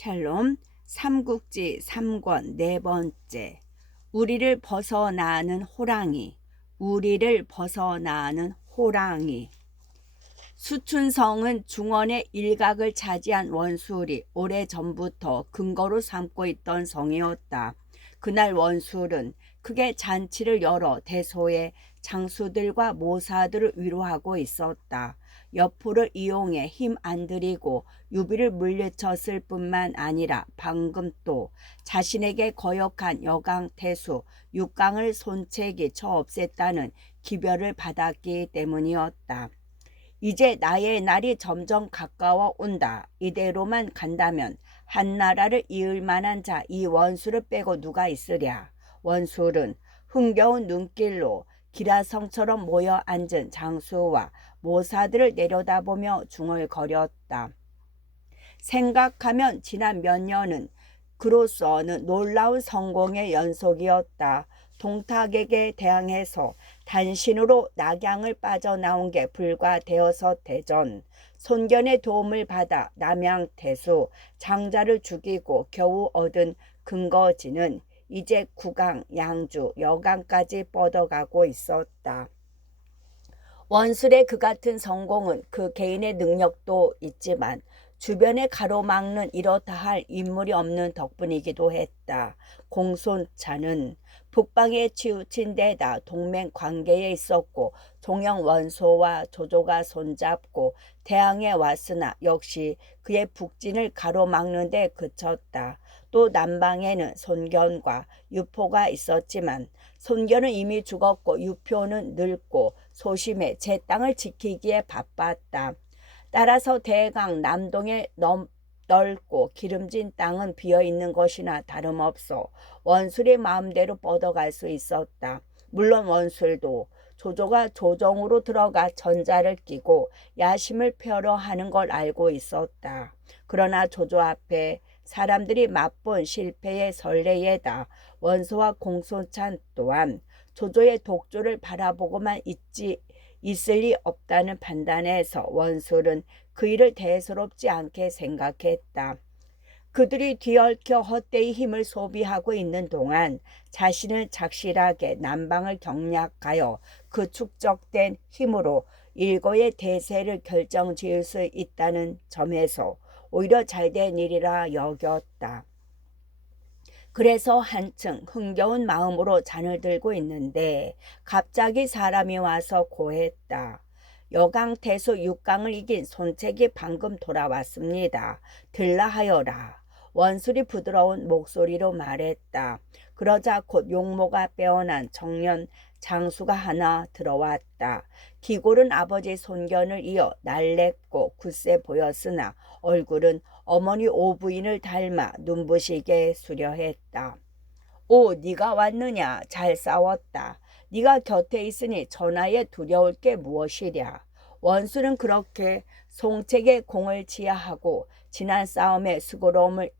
샬롬 삼국지 3권 네 번째. 우리를 벗어나는 호랑이. 우리를 벗어나는 호랑이. 수춘성은 중원의 일각을 차지한 원술이 오래전부터 근거로 삼고 있던 성이었다. 그날 원술은 크게 잔치를 열어 대소의 장수들과 모사들을 위로하고 있었다. 여포를 이용해 힘 안 들이고 유비를 물리쳤을 뿐만 아니라 방금 또 자신에게 거역한 여강태수 육강을 손책이 쳐 없앴다는 기별을 받았기 때문이었다. 이제 나의 날이 점점 가까워 온다. 이대로만 간다면 한나라를 이을 만한 자 이 원수를 빼고 누가 있으랴. 원술은 흥겨운 눈길로 기라성처럼 모여 앉은 장수와 모사들을 내려다보며 중얼거렸다. 생각하면 지난 몇 년은 그로서는 놀라운 성공의 연속이었다. 동탁에게 대항해서 단신으로 낙양을 빠져나온 게 불과 대여섯 대전, 손견의 도움을 받아 남양태수 장자를 죽이고 겨우 얻은 근거지는 이제 구강, 양주, 여강까지 뻗어가고 있었다. 원술의 그 같은 성공은 그 개인의 능력도 있지만 주변에 가로막는 이렇다 할 인물이 없는 덕분이기도 했다. 공손차는 북방에 치우친 데다 동맹 관계에 있었고 종영 원소와 조조가 손잡고 대항해 왔으나 역시 그의 북진을 가로막는 데 그쳤다. 또 남방에는 손견과 유포가 있었지만 손견은 이미 죽었고 유표는 늙고 소심해 제 땅을 지키기에 바빴다. 따라서 대강 남동에 넓고 기름진 땅은 비어있는 것이나 다름없어 원술의 마음대로 뻗어갈 수 있었다. 물론 원술도 조조가 조정으로 들어가 전자를 끼고 야심을 펴려 하는 걸 알고 있었다. 그러나 조조 앞에 사람들이 맛본 실패의 설레에다 원소와 공손찬 또한 조조의 독조를 바라보고만 있을 리 없다는 판단에서 원술은 그 일을 대수롭지 않게 생각했다. 그들이 뒤얽혀 헛되이 힘을 소비하고 있는 동안 자신은 착실하게 남방을 경략하여 그 축적된 힘으로 일거의 대세를 결정지을 수 있다는 점에서 오히려 잘된 일이라 여겼다. 그래서 한층 흥겨운 마음으로 잔을 들고 있는데 갑자기 사람이 와서 고했다. 여강태수 육강을 이긴 손책이 방금 돌아왔습니다. 들라 하여라. 원술이 부드러운 목소리로 말했다. 그러자 곧 용모가 빼어난 청년 장수가 하나 들어왔다. 기골은 아버지 손견을 이어 날랬고 굳세 보였으나 얼굴은 어머니 오부인을 닮아 눈부시게 수려했다. 오, 네가 왔느냐? 잘 싸웠다. 네가 곁에 있으니 전하에 두려울 게 무엇이랴. 원수는 그렇게 송책의 공을 지하하고 지난 싸움의 수고로움을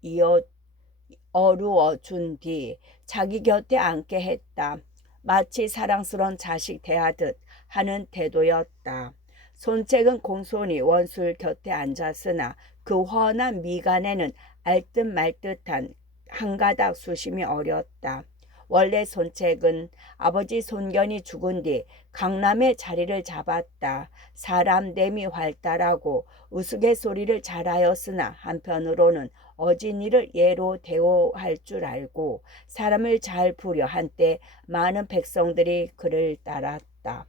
어루어 준 뒤 자기 곁에 앉게 했다. 마치 사랑스러운 자식 대하듯 하는 태도였다. 손책은 공손히 원술 곁에 앉았으나 그 훤한 미간에는 알듯 말듯한 한 가닥 수심이 어렸다. 원래 손책은 아버지 손견이 죽은 뒤 강남에 자리를 잡았다. 사람됨이 활달하고 우스갯소리를 잘하였으나 한편으로는 어진이를 예로 대우할 줄 알고 사람을 잘 부려 한때 많은 백성들이 그를 따랐다.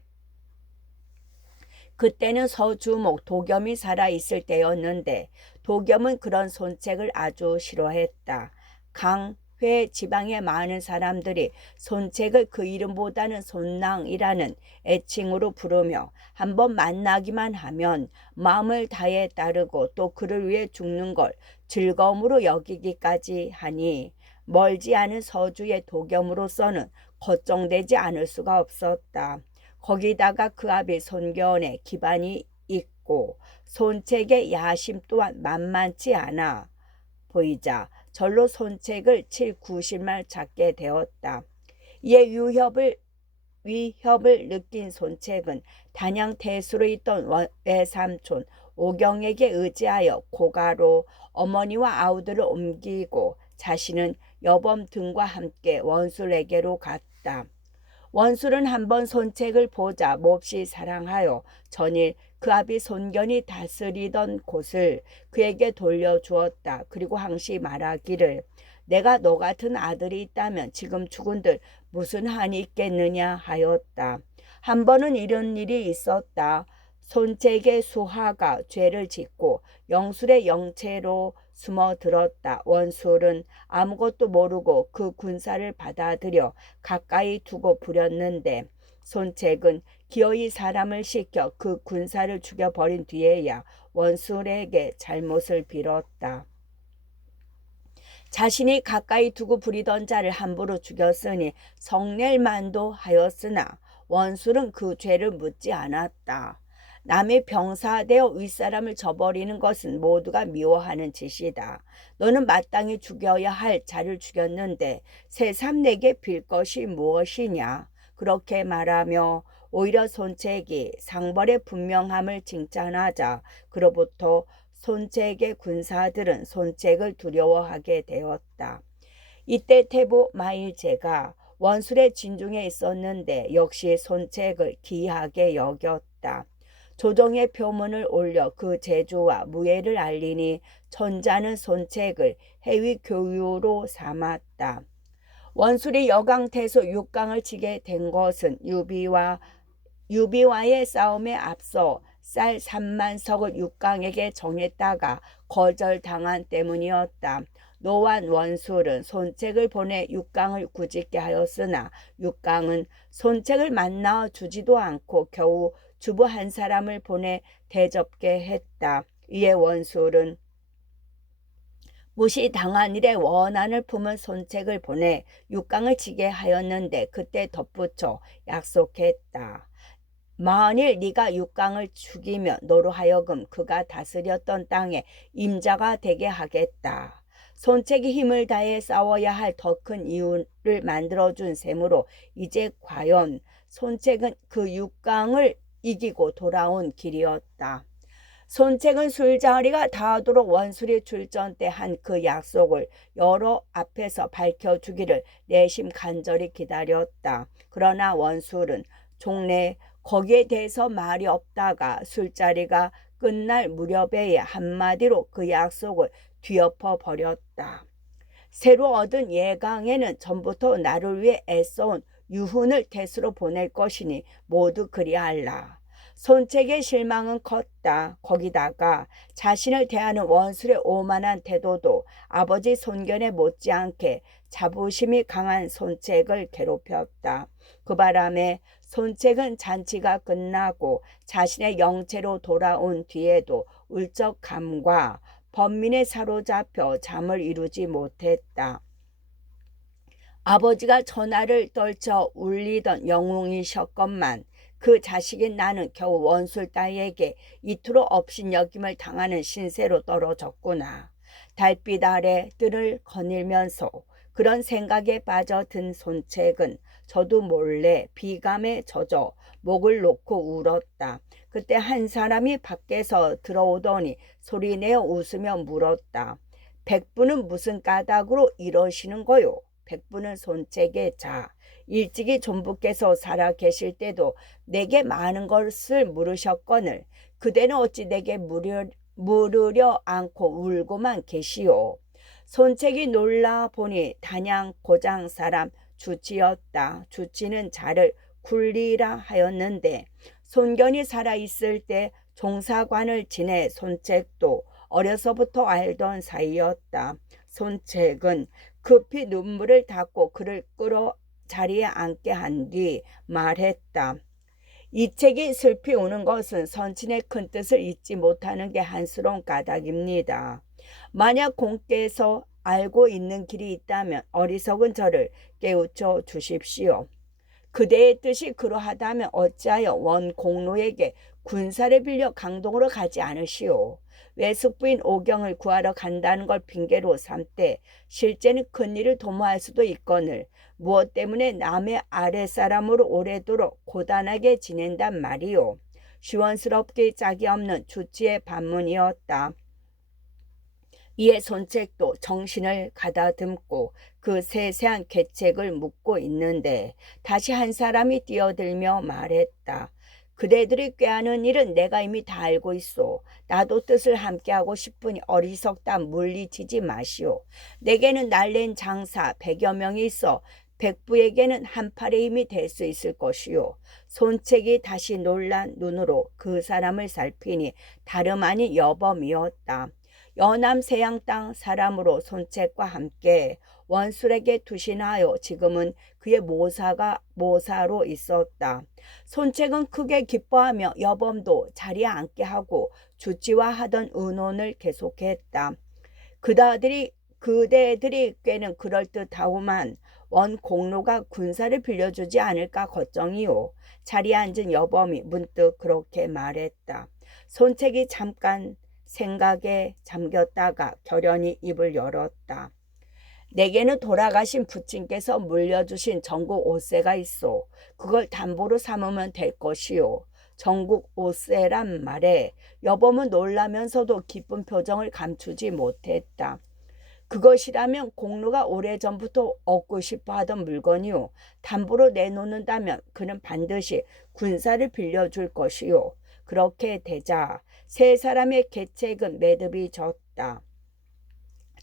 그때는 서주목 도겸이 살아있을 때였는데 도겸은 그런 손책을 아주 싫어했다. 강회 지방의 많은 사람들이 손책을 그 이름보다는 손낭이라는 애칭으로 부르며 한번 만나기만 하면 마음을 다해 따르고 또 그를 위해 죽는 걸 즐거움으로 여기기까지 하니 멀지 않은 서주의 도겸으로서는 걱정되지 않을 수가 없었다. 거기다가 그 아비 손견의 기반이 있고 손책의 야심 또한 만만치 않아 보이자 절로 손책을 7-90말 찾게 되었다. 이에 위협을 느낀 손책은 단양 태수로 있던 외삼촌 오경에게 의지하여 고가로 어머니와 아우들을 옮기고 자신은 여범 등과 함께 원술에게로 갔다. 원술은 한번 손책을 보자 몹시 사랑하여 전일 그 아비 손견이 다스리던 곳을 그에게 돌려주었다. 그리고 항시 말하기를 내가 너 같은 아들이 있다면 지금 죽은들 무슨 한이 있겠느냐 하였다. 한 번은 이런 일이 있었다. 손책의 수하가 죄를 짓고 영술의 영체로 숨어들었다. 원술은 아무것도 모르고 그 군사를 받아들여 가까이 두고 부렸는데 손책은 기어이 사람을 시켜 그 군사를 죽여버린 뒤에야 원술에게 잘못을 빌었다. 자신이 가까이 두고 부리던 자를 함부로 죽였으니 성낼 만도 하였으나 원술은 그 죄를 묻지 않았다. 남의 병사되어 윗사람을 저버리는 것은 모두가 미워하는 짓이다. 너는 마땅히 죽여야 할 자를 죽였는데 새삼 내게 빌 것이 무엇이냐. 그렇게 말하며 오히려 손책이 상벌의 분명함을 칭찬하자 그로부터 손책의 군사들은 손책을 두려워하게 되었다. 이때 태보 마일제가 원술의 진중에 있었는데 역시 손책을 기이하게 여겼다. 조정의 표문을 올려 그 재주와 무예를 알리니 천자는 손책을 해위 교유로 삼았다. 원술이 여강태소 6강을 치게 된 것은 유비와의 싸움에 앞서 쌀 3만 석을 6강에게 정했다가 거절당한 때문이었다. 노완 원술은 손책을 보내 6강을 꾸짖게 하였으나 6강은 손책을 만나 주지도 않고 겨우 주부 한 사람을 보내 대접게 했다. 이에 원술은 무시당한 일에 원한을 품은 손책을 보내 6강을 치게 하였는데 그때 덧붙여 약속했다. 만일 네가 6강을 죽이면 너로 하여금 그가 다스렸던 땅에 임자가 되게 하겠다. 손책이 힘을 다해 싸워야 할 더 큰 이유를 만들어준 셈으로 이제 과연 손책은 그 6강을 이기고 돌아온 길이었다. 손책은 술자리가 닿도록 원술이 출전 때 한 그 약속을 여러 앞에서 밝혀주기를 내심 간절히 기다렸다. 그러나 원술은 종래 거기에 대해서 말이 없다가 술자리가 끝날 무렵에야 한마디로 그 약속을 뒤엎어 버렸다. 새로 얻은 예강에는 전부터 나를 위해 애써온 유훈을 태수로 보낼 것이니 모두 그리하라. 손책의 실망은 컸다. 거기다가 자신을 대하는 원술의 오만한 태도도 아버지 손견에 못지않게 자부심이 강한 손책을 괴롭혔다. 그 바람에 손책은 잔치가 끝나고 자신의 영체로 돌아온 뒤에도 울적함과 번민에 사로잡혀 잠을 이루지 못했다. 아버지가 전화를 떨쳐 울리던 영웅이셨건만 그 자식인 나는 겨우 원술 따위에게 이토록 업신여김을 당하는 신세로 떨어졌구나. 달빛 아래 뜰을 거닐면서 그런 생각에 빠져든 손책은 저도 몰래 비감에 젖어 목을 놓고 울었다. 그때 한 사람이 밖에서 들어오더니 소리내어 웃으며 물었다. 백부는 무슨 까닭으로 이러시는 거요? 백부는 손책의 자. 일찍이 존부께서 살아 계실 때도 내게 많은 것을 물으셨거늘 그대는 어찌 내게 물으려 않고 울고만 계시오. 손책이 놀라 보니 단양 고장 사람 주치였다. 주치는 자를 굴리라 하였는데 손견이 살아있을 때 종사관을 지내 손책도 어려서부터 알던 사이였다. 손책은 급히 눈물을 닦고 그를 끌어 자리에 앉게 한 뒤 말했다. 이 책이 슬피 우는 것은 선친의 큰 뜻을 잊지 못하는 게 한스러운 까닭입니다. 만약 공께서 알고 있는 길이 있다면 어리석은 저를 깨우쳐 주십시오. 그대의 뜻이 그러하다면 어찌하여 원공로에게 군사를 빌려 강동으로 가지 않으시오. 외숙부인 오경을 구하러 간다는 걸 핑계로 삼되 실제는 큰일을 도모할 수도 있거늘 무엇 때문에 남의 아랫사람으로 오래도록 고단하게 지낸단 말이오. 시원스럽기 짝이 없는 주치의 반문이었다. 이에 손책도 정신을 가다듬고 그 세세한 계책을 묻고 있는데 다시 한 사람이 뛰어들며 말했다. 그대들이 꾀하는 일은 내가 이미 다 알고 있소. 나도 뜻을 함께하고 싶으니 어리석다 물리치지 마시오. 내게는 날랜 장사 100여 명이 있어 백부에게는 한 팔의 힘이 될 수 있을 것이요. 손책이 다시 놀란 눈으로 그 사람을 살피니 다름 아닌 여범이었다. 여남 세양 땅 사람으로 손책과 함께 원술에게 투신하여 지금은 그의 모사로 있었다. 손책은 크게 기뻐하며 여범도 자리에 앉게 하고 주치와 하던 의논을 계속했다. 그대들이 꽤는 그럴듯하오만 원 공로가 군사를 빌려주지 않을까 걱정이오. 자리에 앉은 여범이 문득 그렇게 말했다. 손책이 잠깐 생각에 잠겼다가 결연히 입을 열었다. 내게는 돌아가신 부친께서 물려주신 전국 옷세가 있어. 그걸 담보로 삼으면 될 것이요. 전국 옷세란 말에 여범은 놀라면서도 기쁜 표정을 감추지 못했다. 그것이라면 공로가 오래전부터 얻고 싶어 하던 물건이요. 담보로 내놓는다면 그는 반드시 군사를 빌려줄 것이요. 그렇게 되자 세 사람의 계책은 매듭이 졌다.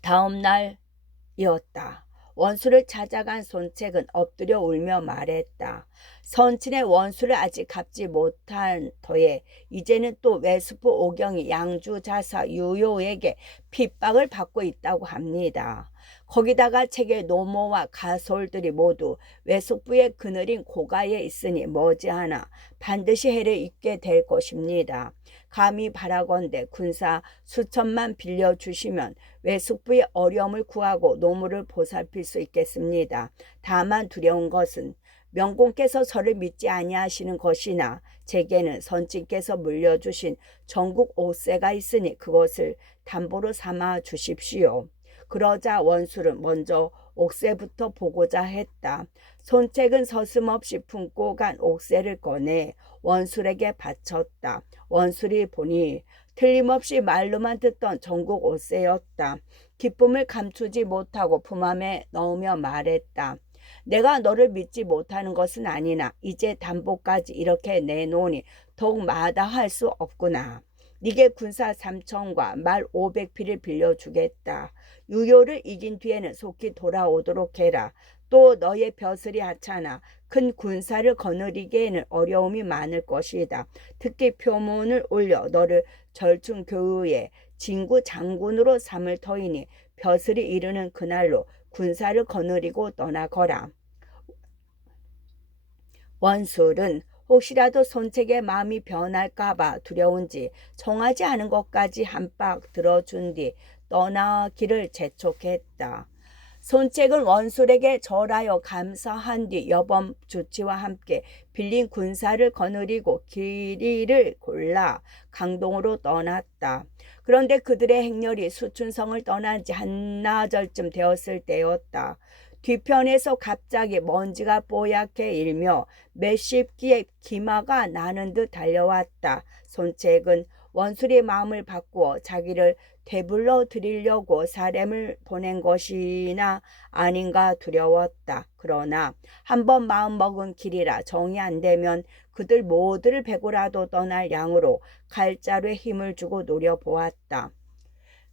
다음 날이었다. 원수를 찾아간 손책은 엎드려 울며 말했다. 선친의 원수를 아직 갚지 못한 터에 이제는 또 외수부 오경이 양주자사 유효에게 핍박을 받고 있다고 합니다. 거기다가 책의 노모와 가솔들이 모두 외숙부의 그늘인 고가에 있으니 머지않아 반드시 해를 입게 될 것입니다. 감히 바라건대 군사 수천만 빌려주시면 외숙부의 어려움을 구하고 노무를 보살필 수 있겠습니다. 다만 두려운 것은 명공께서 저를 믿지 아니하시는 것이나 제게는 선친께서 물려주신 전국 옷세가 있으니 그것을 담보로 삼아 주십시오. 그러자 원술은 먼저 옥새부터 보고자 했다. 손책은 서슴없이 품고 간 옥새를 꺼내 원술에게 바쳤다. 원술이 보니 틀림없이 말로만 듣던 전국 옥새였다. 기쁨을 감추지 못하고 품함에 넣으며 말했다. 내가 너를 믿지 못하는 것은 아니나 이제 담보까지 이렇게 내놓으니 더욱 마다할 수 없구나. 네게 군사 3천과 말 500피를 빌려주겠다. 유효를 이긴 뒤에는 속히 돌아오도록 해라. 또 너의 벼슬이 하찮아 큰 군사를 거느리기에는 어려움이 많을 것이다. 특히 표문을 올려 너를 절충교의의 진구 장군으로 삼을 터이니 벼슬이 이르는 그날로 군사를 거느리고 떠나거라. 원술은 혹시라도 손책의 마음이 변할까봐 두려운지 정하지 않은 것까지 한박 들어준 뒤 떠나기를 재촉했다. 손책은 원술에게 절하여 감사한 뒤 여범 주치와 함께 빌린 군사를 거느리고 길이를 골라 강동으로 떠났다. 그런데 그들의 행렬이 수춘성을 떠난 지 한나절쯤 되었을 때였다. 뒤편에서 갑자기 먼지가 뽀얗게 일며 몇십 기의 기마가 나는 듯 달려왔다. 손책은 원술의 마음을 바꾸어 자기를 되불러 드리려고 사람을 보낸 것이나 아닌가 두려웠다. 그러나 한번 마음먹은 길이라 정이 안 되면 그들 모두를 베고라도 떠날 양으로 칼자루에 힘을 주고 노려보았다.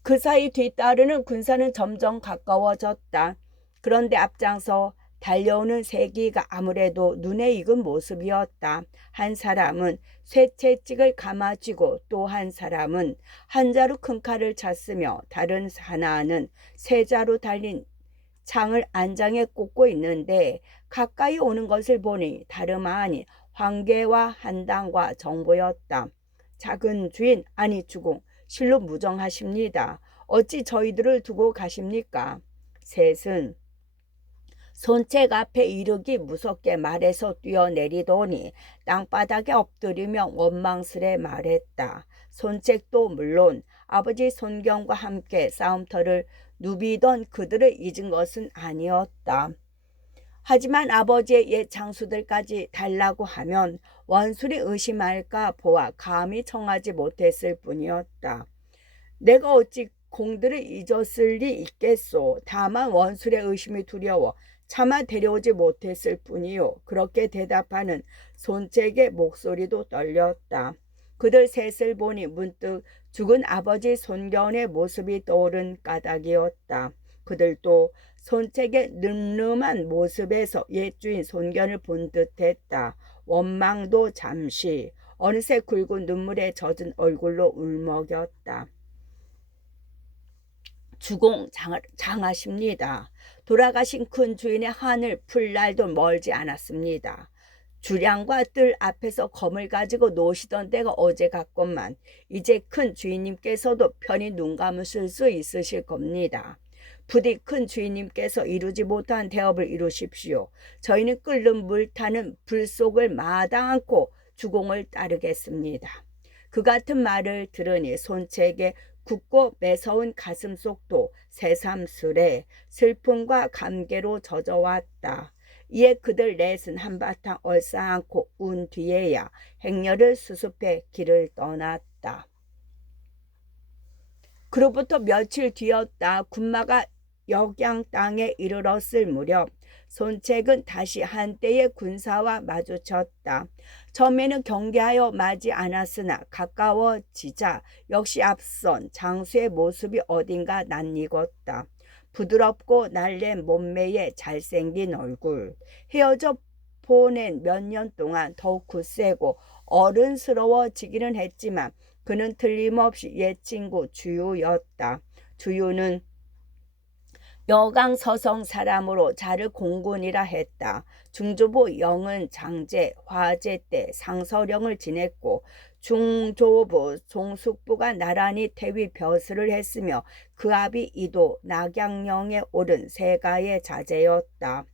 그 사이 뒤따르는 군사는 점점 가까워졌다. 그런데 앞장서 달려오는 세기가 아무래도 눈에 익은 모습이었다. 한 사람은 쇠채찍을 감아쥐고 또 한 사람은 한 자루 큰 칼을 찼으며 다른 하나는 세 자루 달린 창을 안장에 꽂고 있는데 가까이 오는 것을 보니 다름 아닌 황계와 한당과 정보였다. 작은 주인 아니 주공 실로 무정하십니다. 어찌 저희들을 두고 가십니까? 셋은 손책 앞에 이르기 무섭게 말해서 뛰어내리더니 땅바닥에 엎드리며 원망스레 말했다. 손책도 물론 아버지 손경과 함께 싸움터를 누비던 그들을 잊은 것은 아니었다. 하지만 아버지의 옛 장수들까지 달라고 하면 원술이 의심할까 보아 감히 청하지 못했을 뿐이었다. 내가 어찌 공들을 잊었을 리 있겠소. 다만 원술의 의심이 두려워 차마 데려오지 못했을 뿐이요. 그렇게 대답하는 손책의 목소리도 떨렸다. 그들 셋을 보니 문득 죽은 아버지 손견의 모습이 떠오른 까닭이었다. 그들도 손책의 늠름한 모습에서 옛 주인 손견을 본 듯했다. 원망도 잠시, 어느새 굵은 눈물에 젖은 얼굴로 울먹였다. 주공 장하십니다. 돌아가신 큰 주인의 한을 풀 날도 멀지 않았습니다. 주량과 뜰 앞에서 검을 가지고 노시던 때가 어제 같건만 이제 큰 주인님께서도 편히 눈 감으실 수 있으실 겁니다. 부디 큰 주인님께서 이루지 못한 대업을 이루십시오. 저희는 끓는 물 타는 불 속을 마다 않고 주공을 따르겠습니다. 그 같은 말을 들으니 손책의 굳고 매서운 가슴속도 새삼스레 슬픔과 감개로 젖어왔다. 이에 그들 넷은 한바탕 얼싸안고 운 뒤에야 행렬을 수습해 길을 떠났다. 그로부터 며칠 뒤였다. 군마가 역양 땅에 이르렀을 무렵 손책은 다시 한때의 군사와 마주쳤다. 처음에는 경계하여 맞지 않았으나 가까워지자 역시 앞선 장수의 모습이 어딘가 낯익었다. 부드럽고 날랜 몸매에 잘생긴 얼굴, 헤어져 보낸 몇 년 동안 더욱 굳세고 어른스러워지기는 했지만 그는 틀림없이 옛 친구 주유였다. 주유는 여강서성 사람으로 자를 공군이라 했다. 중조부 영은 장제, 화제 때 상서령을 지냈고 중조부, 종숙부가 나란히 태위 벼슬을 했으며 그 앞이 이도 낙양령에 오른 세가의 자제였다.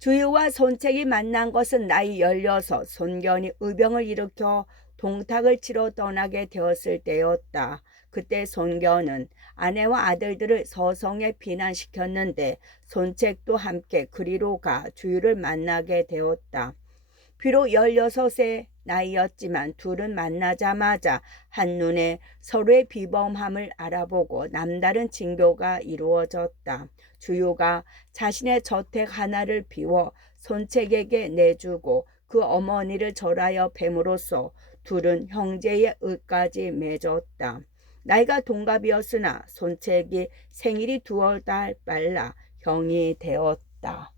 주유와 손책이 만난 것은 나이 16, 손견이 의병을 일으켜 동탁을 치러 떠나게 되었을 때였다. 그때 손견은 아내와 아들들을 서성에避난시켰는데 손책도 함께 그리로 가 주유를 만나게 되었다. 비록 16의 나이였지만 둘은 만나자마자 한눈에 서로의 비범함을 알아보고 남다른 징교가 이루어졌다. 주유가 자신의 저택 하나를 비워 손책에게 내주고 그 어머니를 절하여 뱀으로써 둘은 형제의 의까지 맺었다. 나이가 동갑이었으나 손책이 생일이 2달 빨라 형이 되었다.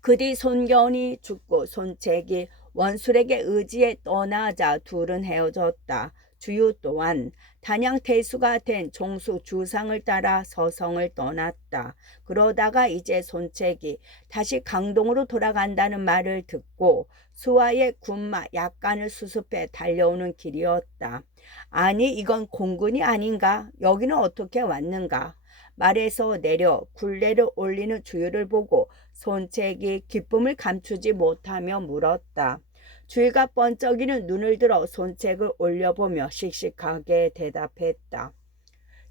그 뒤 손견이 죽고 손책이 원술에게 의지해 떠나자 둘은 헤어졌다. 주유 또한 단양 태수가 된 종수 주상을 따라 서성을 떠났다. 그러다가 이제 손책이 다시 강동으로 돌아간다는 말을 듣고 수하의 군마 약간을 수습해 달려오는 길이었다. 아니 이건 공군이 아닌가? 여기는 어떻게 왔는가? 말에서 내려 굴레를 올리는 주유를 보고 손책이 기쁨을 감추지 못하며 물었다. 주유가 번쩍이는 눈을 들어 손책을 올려보며 씩씩하게 대답했다.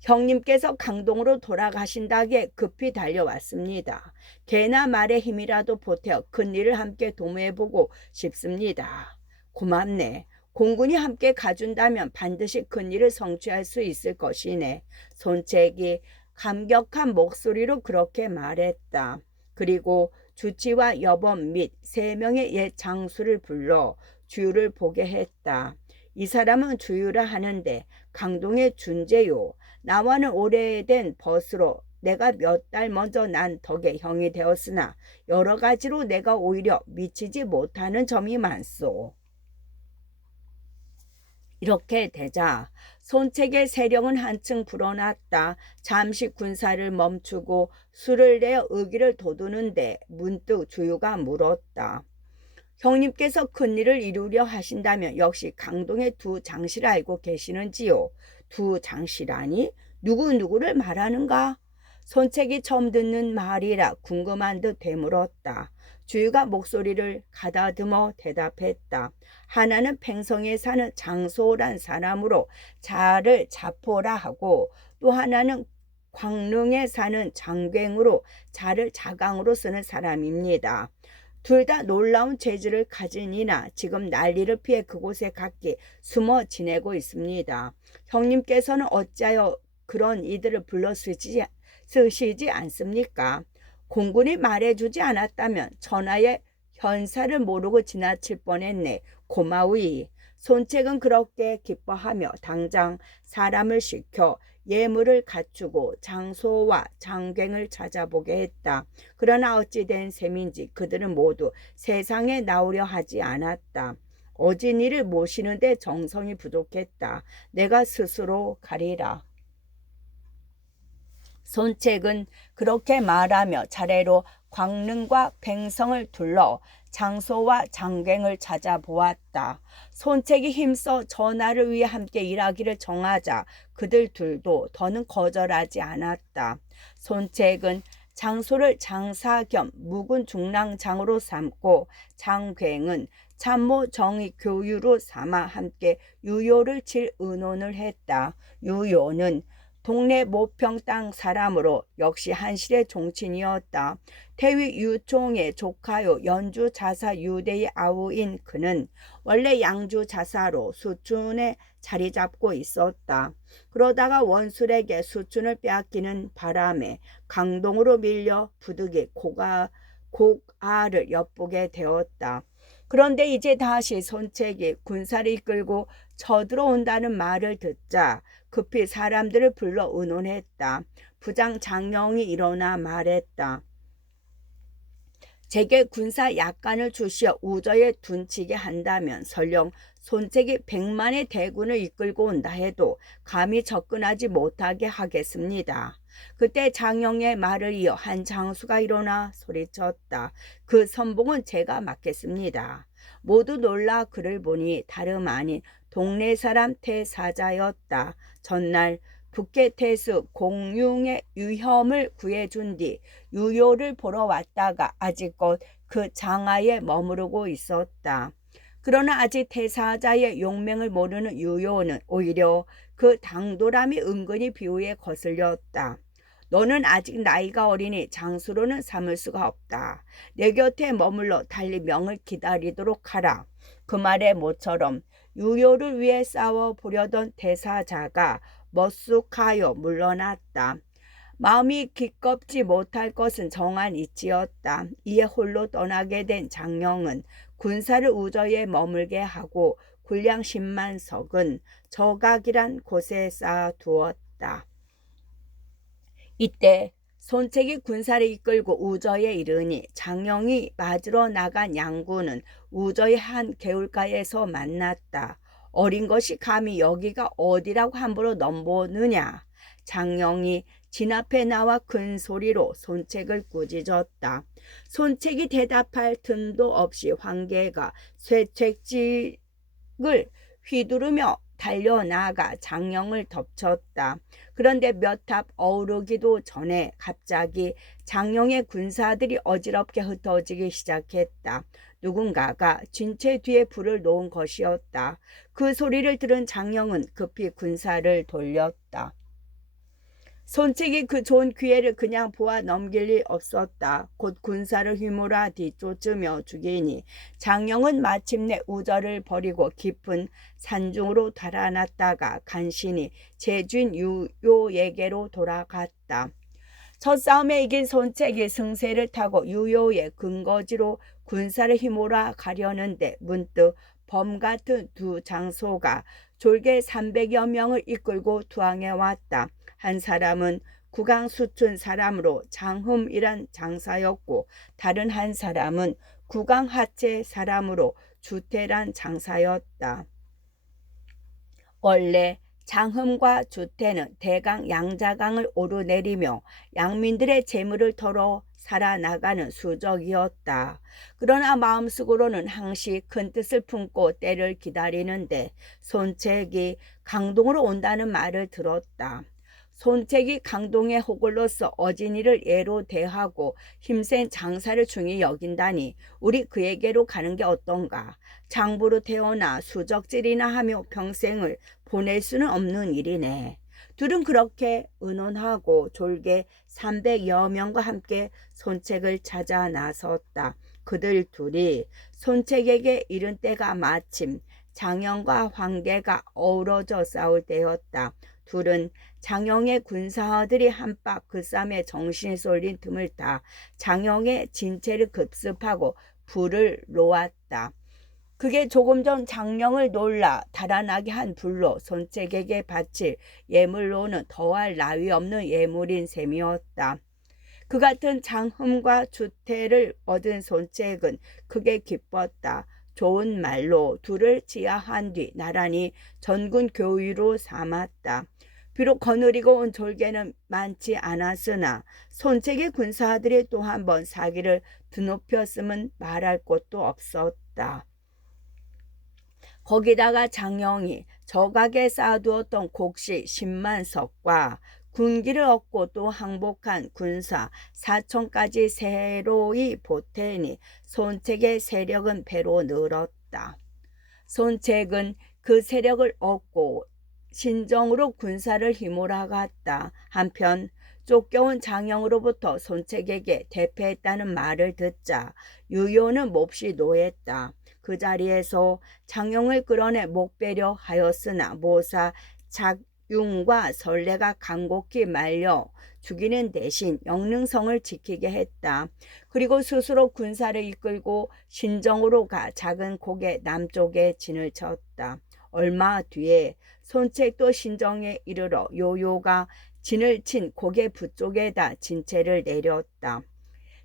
형님께서 강동으로 돌아가신다기에 급히 달려왔습니다. 개나 말의 힘이라도 보태어 큰일을 함께 도모해보고 싶습니다. 고맙네. 공군이 함께 가준다면 반드시 큰일을 성취할 수 있을 것이네. 손책이 감격한 목소리로 그렇게 말했다. 그리고 주치와 여범 및 3명의 옛 장수를 불러 주유를 보게 했다. 이 사람은 주유라 하는데 강동의 준재요. 나와는 오래된 벗으로 내가 몇 달 먼저 난 덕에 형이 되었으나 여러 가지로 내가 오히려 미치지 못하는 점이 많소. 이렇게 되자 손책의 세령은 한층 불어났다. 잠시 군사를 멈추고 술을 내어 의기를 돋우는데 문득 주유가 물었다. 형님께서 큰일을 이루려 하신다면 역시 강동의 2 장씨를 알고 계시는지요? 2 장씨라니? 누구를 말하는가? 손책이 처음 듣는 말이라 궁금한 듯 되물었다. 주유가 목소리를 가다듬어 대답했다. 하나는 팽성에 사는 장소란 사람으로 자를 자포라 하고 또 하나는 광릉에 사는 장괭으로 자를 자강으로 쓰는 사람입니다. 둘 다 놀라운 재주를 가진 이나 지금 난리를 피해 그곳에 각기 숨어 지내고 있습니다. 형님께서는 어찌하여 그런 이들을 불러 쓰시지 않습니까? 공군이 말해주지 않았다면 전하의 현사를 모르고 지나칠 뻔했네. 고마우이. 손책은 그렇게 기뻐하며 당장 사람을 시켜 예물을 갖추고 장소와 장괭을 찾아보게 했다. 그러나 어찌 된 셈인지 그들은 모두 세상에 나오려 하지 않았다. 어진이를 모시는데 정성이 부족했다. 내가 스스로 가리라. 손책은 그렇게 말하며 차례로 광릉과 뱅성을 둘러 장소와 장괭을 찾아보았다. 손책이 힘써 전하를 위해 함께 일하기를 정하자 그들 둘도 더는 거절하지 않았다. 손책은 장소를 장사 겸 묵은 중랑장으로 삼고 장괭은 참모 정의 교유로 삼아 함께 유효를 칠 의논을 했다. 유효는 동네 모평 땅 사람으로 역시 한실의 종친이었다. 태위 유총의 조카요 연주 자사 유대의 아우인 그는 원래 양주 자사로 수춘에 자리 잡고 있었다. 그러다가 원술에게 수춘을 빼앗기는 바람에 강동으로 밀려 부득이 곡아를 엿보게 되었다. 그런데 이제 다시 손책이 군사를 이끌고 쳐들어온다는 말을 듣자 급히 사람들을 불러 의논했다. 부장 장령이 일어나 말했다. 제게 군사 약관을 주시어 우저에 둔치게 한다면 설령 손책이 100만의 대군을 이끌고 온다 해도 감히 접근하지 못하게 하겠습니다. 그때 장령의 말을 이어 한 장수가 일어나 소리쳤다. 그 선봉은 제가 맡겠습니다. 모두 놀라 그를 보니 다름 아닌 동네 사람 태사자였다. 전날 북계 태수 공융의 유혐을 구해준 뒤 유효를 보러 왔다가 아직껏 그 장하에 머무르고 있었다. 그러나 아직 태사자의 용맹을 모르는 유효는 오히려 그 당돌함이 은근히 비호에 거슬렸다. 너는 아직 나이가 어리니 장수로는 삼을 수가 없다. 내 곁에 머물러 달리 명을 기다리도록 하라. 그 말에 모처럼 유효를 위해 싸워보려던 태사자가 머쓱하여 물러났다. 마음이 기껍지 못할 것은 정한 이치였다. 이에 홀로 떠나게 된 장령은 군사를 우저에 머물게 하고 군량 10만 석은 저각이란 곳에 쌓아두었다. 이때 손책이 군사를 이끌고 우저에 이르니 장령이 맞으러 나간 양군은 우저의 한 개울가에서 만났다. 어린 것이 감히 여기가 어디라고 함부로 넘보느냐. 장령이 진 앞에 나와 큰 소리로 손책을 꾸짖었다. 손책이 대답할 틈도 없이 황계가 쇠책직을 휘두르며 달려나가 장령을 덮쳤다. 그런데 몇 탑 어우르기도 전에 갑자기 장령의 군사들이 어지럽게 흩어지기 시작했다. 누군가가 진체 뒤에 불을 놓은 것이었다. 그 소리를 들은 장령은 급히 군사를 돌렸다. 손책이 그 좋은 기회를 그냥 보아 넘길 리 없었다. 곧 군사를 휘몰아 뒤쫓으며 죽이니 장령은 마침내 우저를 버리고 깊은 산중으로 달아났다가 간신히 제주인 유효에게로 돌아갔다. 첫 싸움에 이긴 손책이 승세를 타고 유효의 근거지로 군사를 휘몰아 가려는데 문득 범 같은 두 장소가 졸개 300여 명을 이끌고 투항해 왔다. 한 사람은 구강수춘 사람으로 장흠이란 장사였고 다른 한 사람은 구강하체 사람으로 주태란 장사였다. 원래 장흠과 주태는 대강 양자강을 오르내리며 양민들의 재물을 털어 살아나가는 수적이었다. 그러나 마음속으로는 항시 큰 뜻을 품고 때를 기다리는데 손책이 강동으로 온다는 말을 들었다. 손책이 강동의 호걸로서 어진이를 예로 대하고 힘센 장사를 중히 여긴다니 우리 그에게로 가는 게 어떤가. 장부로 태어나 수적질이나 하며 평생을 보낼 수는 없는 일이네. 둘은 그렇게 의논하고 졸개 300여 명과 함께 손책을 찾아 나섰다. 그들 둘이 손책에게 이른 때가 마침 장영과 황계가 어우러져 싸울 때였다. 둘은 장영의 군사들이 한박 그 싸움에 정신이 쏠린 틈을 타 장영의 진체를 급습하고 불을 놓았다. 그게 조금 전 장령을 놀라 달아나게 한 불로 손책에게 바칠 예물로는 더할 나위 없는 예물인 셈이었다. 그 같은 장흠과 주태를 얻은 손책은 크게 기뻤다. 좋은 말로 둘을 지하한 뒤 나란히 전군 교위로 삼았다. 비록 거느리고 온 졸개는 많지 않았으나 손책의 군사들이 또 한 번 사기를 드높였음은 말할 것도 없었다. 거기다가 장영이 적에게 쌓아두었던 곡식 10만 석과 군기를 얻고 또 항복한 군사 4천까지 새로이 보태니 손책의 세력은 배로 늘었다. 손책은 그 세력을 얻고 신정으로 군사를 휘몰아갔다. 한편 쫓겨온 장영으로부터 손책에게 대패했다는 말을 듣자 유효는 몹시 노했다. 그 자리에서 장영을 끌어내 목배려 하였으나 모사 작윤과 설레가 간곡히 말려 죽이는 대신 영릉성을 지키게 했다. 그리고 스스로 군사를 이끌고 신정으로 가 작은 곡의 남쪽에 진을 쳤다. 얼마 뒤에 손책도 신정에 이르러 요요가 진을 친 곡의 북쪽에다 진체를 내렸다.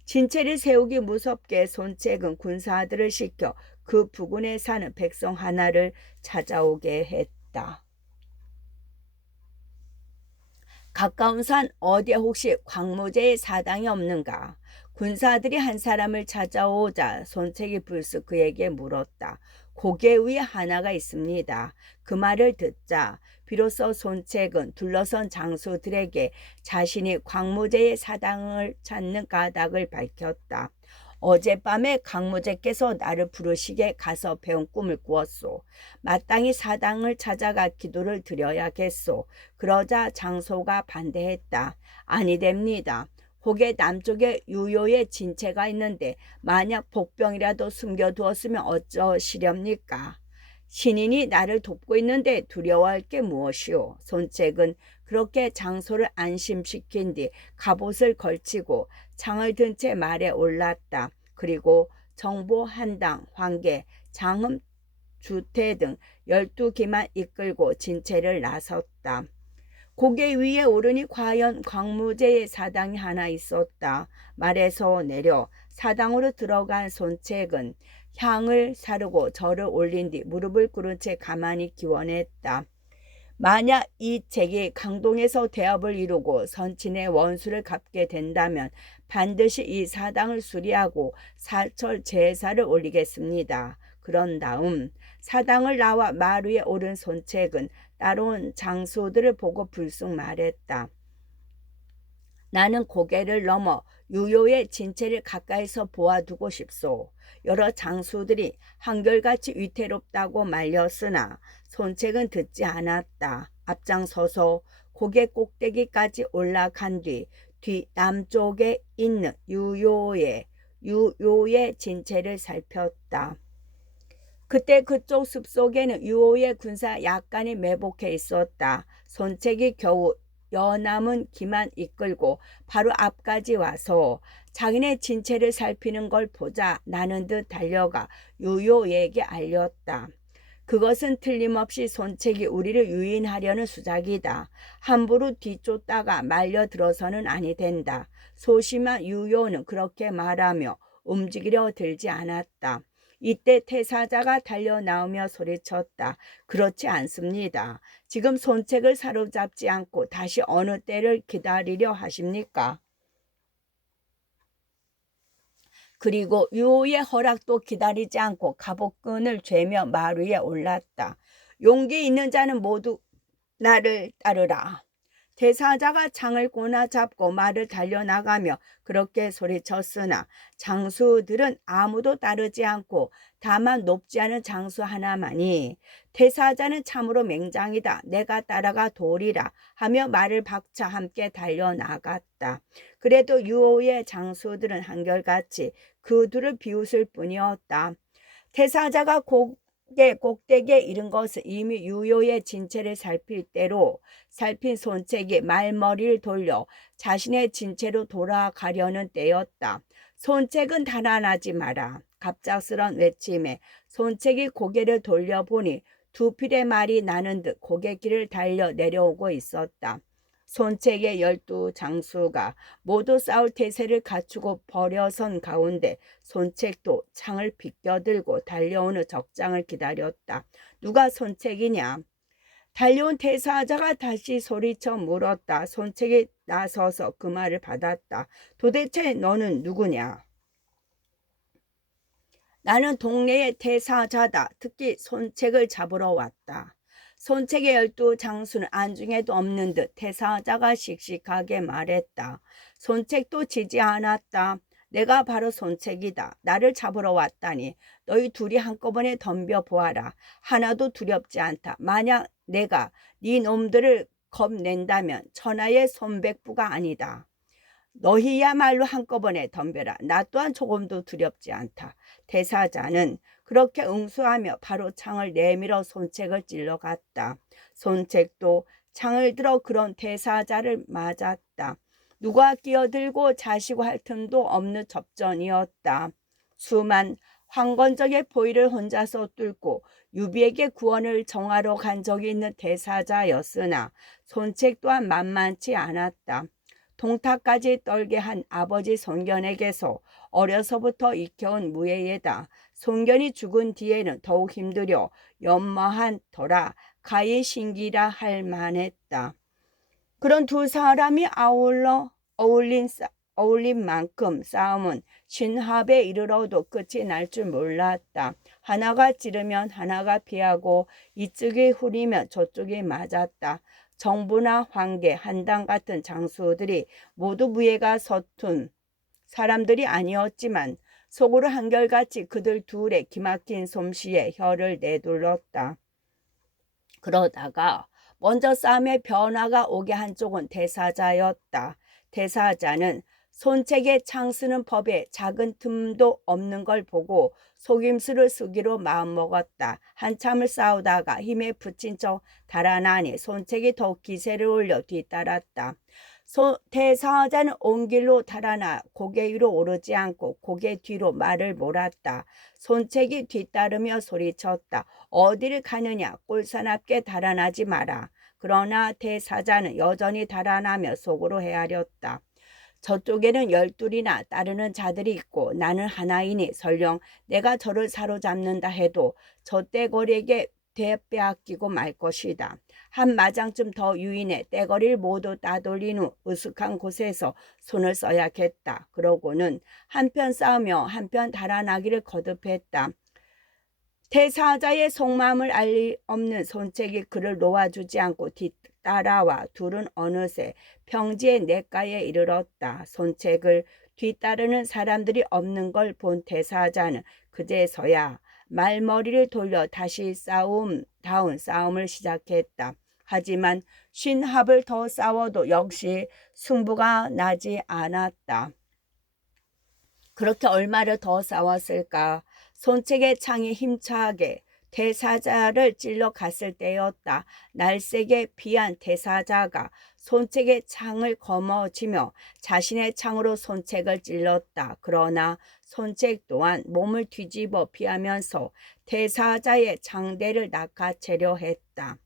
진체를 세우기 무섭게 손책은 군사들을 시켜 그 부근에 사는 백성 하나를 찾아오게 했다. 가까운 산 어디에 혹시 광무제의 사당이 없는가? 군사들이 한 사람을 찾아오자 손책이 불쑥 그에게 물었다. 고개 위에 하나가 있습니다. 그 말을 듣자 비로소 손책은 둘러선 장수들에게 자신이 광무제의 사당을 찾는 까닭을 밝혔다. 어젯밤에 광무제께서 나를 부르시게 가서 배운 꿈을 꾸었소. 마땅히 사당을 찾아가 기도를 드려야겠소. 그러자 장소가 반대했다. 아니 됩니다. 혹의 남쪽에 유효의 진체가 있는데 만약 복병이라도 숨겨두었으면 어쩌시렵니까? 신인이 나를 돕고 있는데 두려워할 게 무엇이오? 손책은 그렇게 장소를 안심시킨 뒤 갑옷을 걸치고 창을 든 채 말에 올랐다. 그리고 정보 한당, 황계, 장흠, 주태 등 12기만 이끌고 진체를 나섰다. 고개 위에 오르니 과연 광무제의 사당이 하나 있었다. 말에서 내려 사당으로 들어간 손책은 향을 사르고 절을 올린 뒤 무릎을 꿇은 채 가만히 기원했다. 만약 이 책이 강동에서 대업을 이루고 선친의 원수를 갚게 된다면 반드시 이 사당을 수리하고 사철 제사를 올리겠습니다. 그런 다음 사당을 나와 말 위에 오른 손책은 따라온 장수들을 보고 불쑥 말했다. 나는 고개를 넘어 유효의 진체를 가까이서 보아두고 싶소. 여러 장수들이 한결같이 위태롭다고 말렸으나 손책은 듣지 않았다. 앞장서서 고개 꼭대기까지 올라간 뒤 남쪽에 있는 유효의 진체를 살폈다. 그때 그쪽 숲속에는 유효의 군사 약간이 매복해 있었다. 손책이 겨우 여남은 기만 이끌고 바로 앞까지 와서 자기네 진체를 살피는 걸 보자 나는 듯 달려가 유효에게 알렸다. 그것은 틀림없이 손책이 우리를 유인하려는 수작이다. 함부로 뒤쫓다가 말려들어서는 아니 된다. 소심한 유효는 그렇게 말하며 움직이려 들지 않았다. 이때 태사자가 달려나오며 소리쳤다. 그렇지 않습니다. 지금 손책을 사로잡지 않고 다시 어느 때를 기다리려 하십니까? 그리고 유호의 허락도 기다리지 않고 갑옷끈을 죄며 말 위에 올랐다. 용기 있는 자는 모두 나를 따르라. 대사자가 창을 꼬나 잡고 말을 달려나가며 그렇게 소리쳤으나 장수들은 아무도 따르지 않고 다만 높지 않은 장수 하나만이 대사자는 참으로 맹장이다. 내가 따라가 도리라 하며 말을 박차 함께 달려나갔다. 그래도 유오의 장수들은 한결같이 그 둘을 비웃을 뿐이었다. 대사자가 꼭대기에 이른 것은 이미 유효의 진체를 살필 때로 살핀 손책이 말머리를 돌려 자신의 진체로 돌아가려는 때였다. 손책은 달아나지 마라. 갑작스런 외침에 손책이 고개를 돌려보니 두 필의 말이 나는 듯 고갯길을 달려 내려오고 있었다. 손책의 12장수가 모두 싸울 태세를 갖추고 버려선 가운데 손책도 창을 비껴들고 달려오는 적장을 기다렸다. 누가 손책이냐? 달려온 대사자가 다시 소리쳐 물었다. 손책이 나서서 그 말을 받았다. 도대체 너는 누구냐? 나는 동네의 대사자다. 특히 손책을 잡으러 왔다. 손책의 12장수는 안중에도 없는 듯 대사자가 씩씩하게 말했다. 손책도 지지 않았다. 내가 바로 손책이다. 나를 잡으러 왔다니 너희 둘이 한꺼번에 덤벼보아라. 하나도 두렵지 않다. 만약 내가 네 놈들을 겁낸다면 천하의 손백부가 아니다. 너희야말로 한꺼번에 덤벼라. 나 또한 조금도 두렵지 않다. 대사자는 그렇게 응수하며 바로 창을 내밀어 손책을 찔러갔다. 손책도 창을 들어 그런 대사자를 맞았다. 누가 끼어들고 자시고 할 틈도 없는 접전이었다. 수만 황건적의 포위를 혼자서 뚫고 유비에게 구원을 정하러 간 적이 있는 대사자였으나 손책 또한 만만치 않았다. 동탁까지 떨게 한 아버지 손견에게서 어려서부터 익혀온 무예에다 손견이 죽은 뒤에는 더욱 힘들여 연마한 터라 가히 신기라 할 만했다. 그런 두 사람이 아울러 어울린 만큼 싸움은 신합에 이르러도 끝이 날 줄 몰랐다. 하나가 찌르면 하나가 피하고 이쪽이 후리면 저쪽이 맞았다. 정부나 황계, 한당 같은 장수들이 모두 무예가 서툰 사람들이 아니었지만 속으로 한결같이 그들 둘의 기막힌 솜씨에 혀를 내둘렀다. 그러다가 먼저 싸움의 변화가 오게 한 쪽은 대사자였다. 대사자는 손책의 창 쓰는 법에 작은 틈도 없는 걸 보고 속임수를 쓰기로 마음먹었다. 한참을 싸우다가 힘에 붙인 척 달아나니 손책이 더욱 기세를 올려 뒤따랐다. 대사자는 온 길로 달아나 고개 위로 오르지 않고 고개 뒤로 말을 몰았다. 손책이 뒤따르며 소리쳤다. 어디를 가느냐? 꼴사납게 달아나지 마라. 그러나 대사자는 여전히 달아나며 속으로 헤아렸다. 저쪽에는 12이나 따르는 자들이 있고 나는 하나이니 설령 내가 저를 사로잡는다 해도 저 떼거리에게 빼앗기고 말 것이다. 한 마장쯤 더 유인해 떼거리를 모두 따돌린 후 으슥한 곳에서 손을 써야겠다. 그러고는 한편 싸우며 한편 달아나기를 거듭했다. 대사자의 속마음을 알 리 없는 손책이 그를 놓아주지 않고 뒤따라와 둘은 어느새 평지의 냇가에 이르렀다. 손책을 뒤따르는 사람들이 없는 걸 본 대사자는 그제서야 말머리를 돌려 다시 다운 싸움을 시작했다. 하지만 신합을 더 싸워도 역시 승부가 나지 않았다. 그렇게 얼마를 더 싸웠을까? 손책의 창이 힘차게 대사자를 찔러 갔을 때였다. 날쌔게 피한 대사자가 손책의 창을 거머쥐며 자신의 창으로 손책을 찔렀다. 그러나 손책 또한 몸을 뒤집어 피하면서 대사자의 창대를 낚아채려 했다.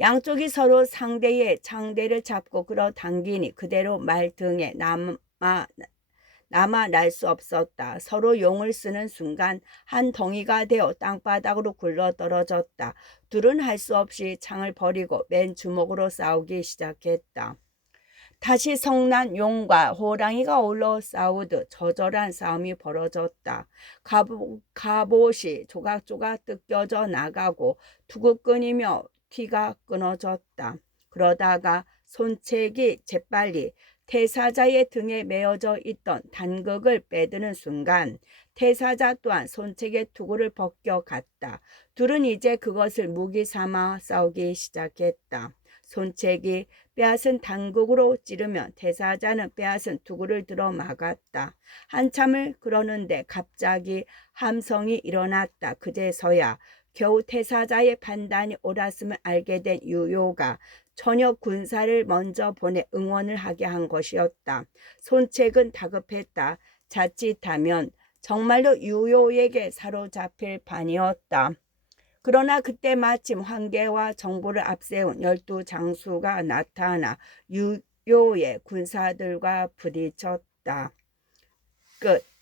양쪽이 서로 상대의 창대를 잡고 끌어당기니 그대로 말 등에 남아 날 수 없었다. 서로 용을 쓰는 순간 한 덩이가 되어 땅바닥으로 굴러 떨어졌다. 둘은 할 수 없이 창을 버리고 맨 주먹으로 싸우기 시작했다. 다시 성난 용과 호랑이가 어울러 싸우듯 저절한 싸움이 벌어졌다. 갑옷이 조각조각 뜯겨져 나가고 투구 끊이며 티가 끊어졌다. 그러다가 손책이 재빨리 태사자의 등에 메어져 있던 단극을 빼드는 순간 태사자 또한 손책의 투구를 벗겨갔다. 둘은 이제 그것을 무기 삼아 싸우기 시작했다. 손책이 빼앗은 단극으로 찌르면 태사자는 빼앗은 투구를 들어 막았다. 한참을 그러는데 갑자기 함성이 일어났다. 그제서야 겨우 태사자의 판단이 옳았음을 알게 된 유효가 전역 군사를 먼저 보내 응원을 하게 한 것이었다. 손책은 다급했다. 자칫하면 정말로 유효에게 사로잡힐 판이었다. 그러나 그때 마침 황계와 정보를 앞세운 12장수가 나타나 유효의 군사들과 부딪혔다. 끝.